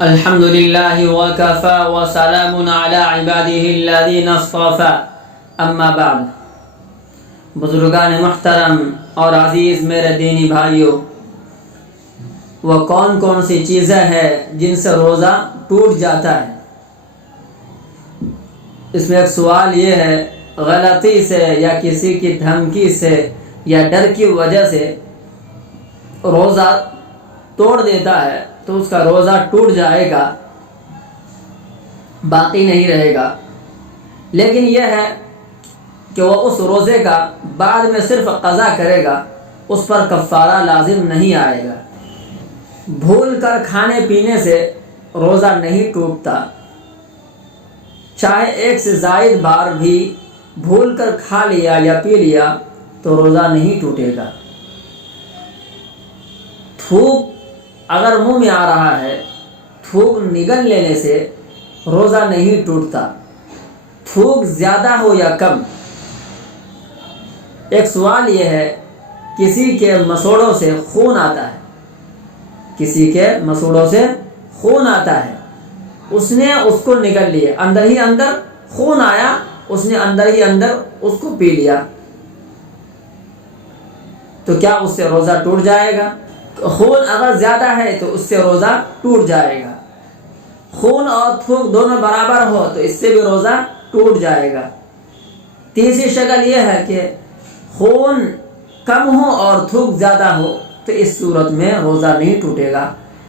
الحمد للہ وکفى وسلام علی عباده الذین اصطفى اما بعد۔ بزرگان محترم اور عزیز میرے دینی بھائیوں، وہ کون کون سی چیزیں ہیں جن سے روزہ ٹوٹ جاتا ہے؟ اس میں ایک سوال یہ ہے، غلطی سے یا کسی کی دھمکی سے یا ڈر کی وجہ سے روزہ توڑ دیتا ہے تو اس کا روزہ ٹوٹ جائے گا، باقی نہیں رہے گا۔ لیکن یہ ہے کہ وہ اس روزے کا بعد میں صرف قضا کرے گا، اس پر کفارہ لازم نہیں آئے گا۔ بھول کر کھانے پینے سے روزہ نہیں ٹوٹتا، چاہے ایک سے زائد بار بھی بھول کر کھا لیا یا پی لیا تو روزہ نہیں ٹوٹے گا۔ تھوک اگر منہ میں آ رہا ہے، تھوک نگل لینے سے روزہ نہیں ٹوٹتا، تھوک زیادہ ہو یا کم۔ ایک سوال یہ ہے، کسی کے مسوڑوں سے خون آتا ہے، کسی کے مسوڑوں سے خون آتا ہے، اس نے اس کو نگل لیا، اندر ہی اندر خون آیا، اس نے اندر ہی اندر اس کو پی لیا، تو کیا اس سے روزہ ٹوٹ جائے گا؟ خون اگر زیادہ ہے تو اس سے روزہ ٹوٹ جائے گا۔ خون اور تھوک دونوں برابر ہو تو اس سے بھی روزہ ٹوٹ جائے گا۔ تیسری شکل یہ ہے کہ خون کم ہو اور تھوک زیادہ ہو تو اس صورت میں روزہ نہیں ٹوٹے گا۔